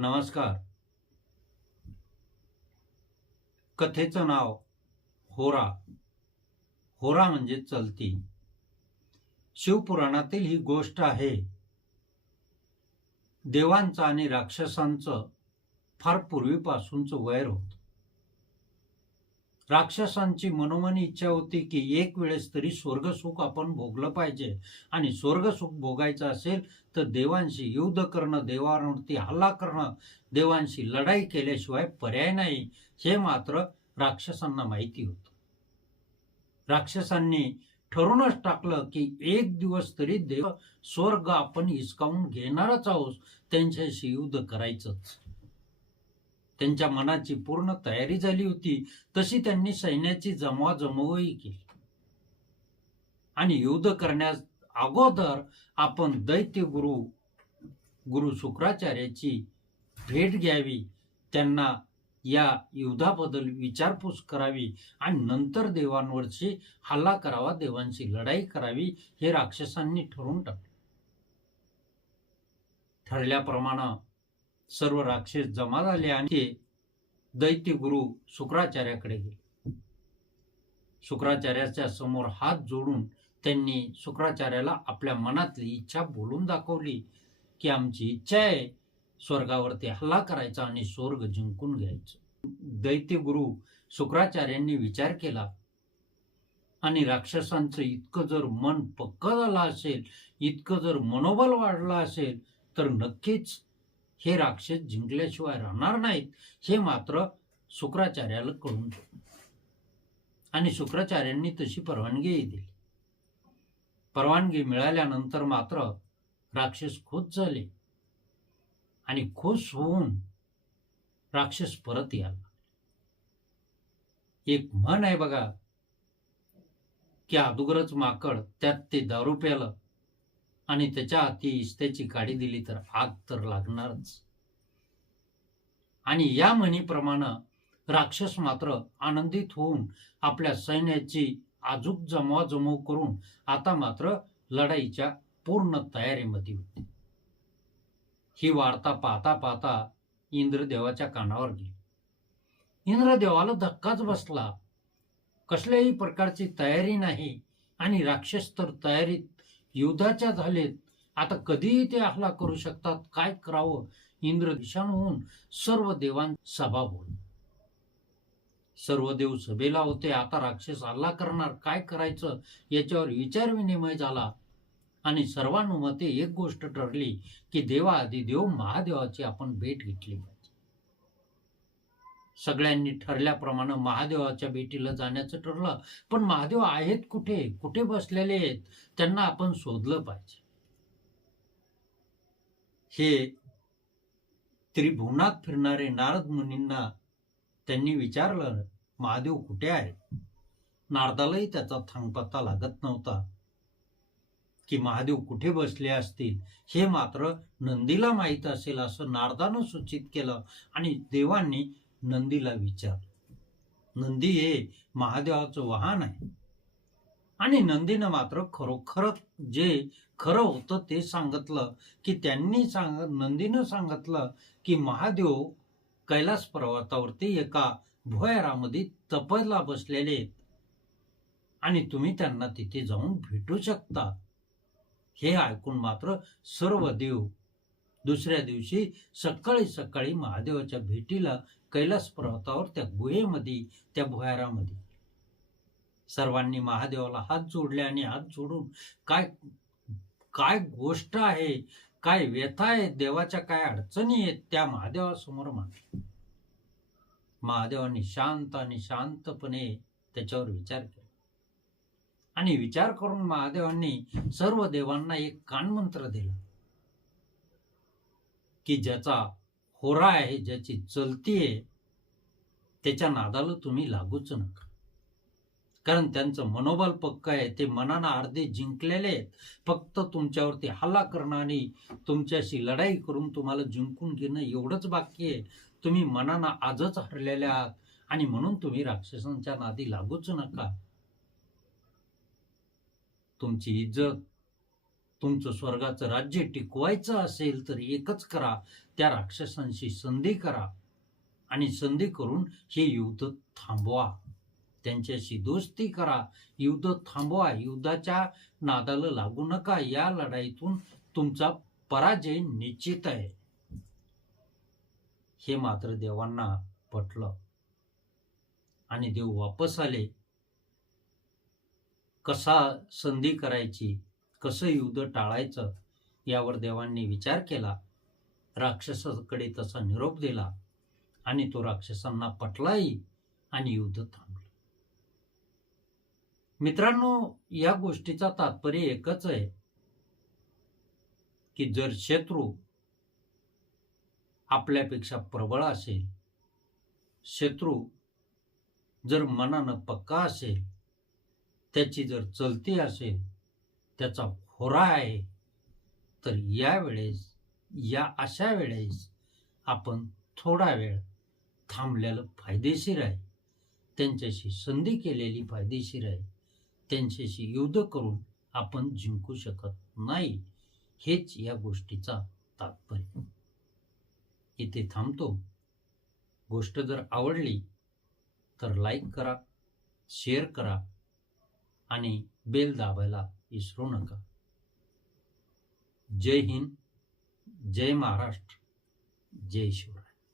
नमस्कार. कथेचं नाव होरा. होरा म्हणजे चलती. शिवपुराणातील ही गोष्ट आहे. देवांचं आणि राक्षसांचं फार पूर्वीपासूनचं वैर होतं. राक्षसांची मनोमनी इच्छा होती की एक वेळेस तरी स्वर्गसुख आपण भोगलं पाहिजे. आणि स्वर्गसुख भोगायचं असेल तर देवांशी युद्ध करणं देवांवरती हल्ला करणं देवांशी लढाई केल्याशिवाय पर्याय नाही. हे मात्र राक्षसांना माहिती होतं. राक्षसांनी ठरूनच टाकलं की एक दिवस तरी देव स्वर्ग आपण हिसकावून घेणारच आहोत. त्यांच्याशी युद्ध करायचंच. त्यांच्या मनाची पूर्ण तयारी झाली होती. तशी त्यांनी सैन्याची जमवाजमवही केली. आणि युद्ध करण्यास अगोदर आपण दैत्य गुरु गुरु शुक्राचार्याची भेट घ्यावी. त्यांना या युद्धाबद्दल विचारपूस करावी आणि नंतर देवांवरची हल्ला करावा देवांची लढाई करावी हे राक्षसांनी ठरवून टाकले. ठरल्याप्रमाणे सर्व राक्षस जमा झाले आणि ते दैत्य गुरु शुक्राचार्याकडे गेले. शुक्राचार्याच्या समोर हात जोडून त्यांनी शुक्राचार्याला आपल्या मनातली इच्छा बोलून दाखवली की आमची इच्छा आहे स्वर्गावरती हल्ला करायचा आणि स्वर्ग जिंकून घ्यायचं. दैत्य गुरु शुक्राचार्यांनी विचार केला आणि राक्षसांचं इतकं जर मन पक्क झालं असेल इतकं जर मनोबल वाढलं असेल तर नक्कीच हे राक्षस जिंकल्याशिवाय राहणार नाहीत हे मात्र शुक्राचार्याला कळून आणि शुक्राचार्यांनी तशी परवानगीही दिली. परवानगी मिळाल्यानंतर मात्र राक्षस खुश झाले आणि खुश होऊन राक्षस परत याला एक म्हण आहे बघा की अदुगरच माकड त्यात ते दारू प्यालं आणि त्याच्या हाती इस्त्याची काडी दिली तर आग तर लागणारच. आणि या म्हणीप्रमाणे राक्षस मात्र आनंदित होऊन आपल्या सैन्याची आजूक जमवाजमव करून आता मात्र लढाईच्या पूर्ण तयारीमध्ये होते. ही वार्ता पाहता पाहता इंद्रदेवाच्या कानावर गेली. इंद्रदेवाला धक्काच बसला. कसल्याही प्रकारची तयारी नाही आणि राक्षस तर तयारीत युद्धाच्या झालेत. आता कधीही ते हल्ला करू शकतात. काय करावं? इंद्र दिशाण होऊन सर्व देवां सभा बोल सर्व देव सभेला होते. आता राक्षस हल्ला करणार. काय करायचं? याच्यावर विचार विनिमय झाला. आणि सर्वानुमते एक गोष्ट ठरली की देवाआधी देव महादेवाची आपण भेट घेतली. पाहिजे सगळ्यांनी ठरल्याप्रमाणे महादेवाच्या भेटीला जाण्याचं ठरलं. पण महादेव आहेत कुठे? कुठे बसलेले आहेत? त्यांना आपण शोधलं पाहिजे. हे त्रिभुवनात फिरणारे नारद मुनींना त्यांनी विचारलं महादेव कुठे आहे? नारदालाही त्याचा थांगपत्ता लागत नव्हता. की महादेव कुठे बसले असतील? हे मात्र नंदीला माहीत असेल असं नारदानं सूचित केलं आणि देवांनी नंदीला विचार नंदी हे महादेवाचं वाहन आहे. आणि नंदीनं मात्र खरोखर जे खरं होतं ते सांगितलं की त्यांनी सांग नंदीनं सांगितलं की महादेव कैलास पर्वतावरती एका भुयारामध्ये तपला बसलेले आहेत. आणि तुम्ही त्यांना तिथे जाऊन भेटू शकता. हे ऐकून मात्र सर्व देव दुसऱ्या दिवशी सकाळी सकाळी महादेवाच्या भेटीला कैलास पर्वतावर त्या गुहेमध्ये त्या भुयारामध्ये. सर्वांनी महादेवाला हात जोडले आणि हात जोडून काय काय गोष्ट आहे काय व्यथा आहे देवाच्या काय अडचणी आहेत त्या महादेवासमोर मांडल्या महादेवांनी शांत आणि शांतपणे त्याच्यावर विचार केला. आणि विचार करून महादेवांनी सर्व देवांना एक कानमंत्र दिला. की ज्याचा होरा आहे ज्याची चलती आहे त्याच्या नादाला तुम्ही लागूच नका. कारण त्यांचं मनोबल पक्क आहे ते मनानं अर्धे जिंकलेले आहेत. फक्त तुमच्यावरती हल्ला करणं आणि तुमच्याशी लढाई करून तुम्हाला जिंकून घेणं एवढंच बाकी आहे. तुम्ही मनानं आजच हरलेले आहात आणि म्हणून तुम्ही राक्षसांच्या नादी लागूच नका. तुमची इज्जत तुमचं स्वर्गाचं राज्य टिकवायचं असेल तर एकच करा. त्या राक्षसांशी संधी करा. आणि संधी करून हे युद्ध थांबवा. त्यांच्याशी दोस्ती करा. युद्ध थांबवा. युद्धाच्या नादाला लागू नका. या लढाईतून तुमचा पराजय निश्चित आहे. हे मात्र देवांना पटलं. आणि देव वापस आले. कसा संधी करायची? कसं युद्ध टाळायचं यावर देवांनी विचार केला. राक्षसाकडे तसा निरोप दिला आणि तो राक्षसांना पटलाही आणि युद्ध थांबलं. मित्रांनो या गोष्टीचा तात्पर्य एकच आहे की जर शत्रू आपल्यापेक्षा प्रबळ असेल शत्रू जर मनानं पक्का असेल त्याची जर चलती असेल त्याचा होरा आहे. तर यावेळेस या अशा वेळेस आपण थोडा वेळ थांबलेलं फायदेशीर आहे. त्यांच्याशी संधी केलेली फायदेशीर आहे. त्यांच्याशी युद्ध करून आपण जिंकू शकत नाही हेच या गोष्टीचा तात्पर्य. इथे थांबतो. गोष्ट जर आवडली तर लाईक करा शेअर करा आणि बेल दाबायला विसरू नका. जय हिंद जय महाराष्ट्र जय शिवराय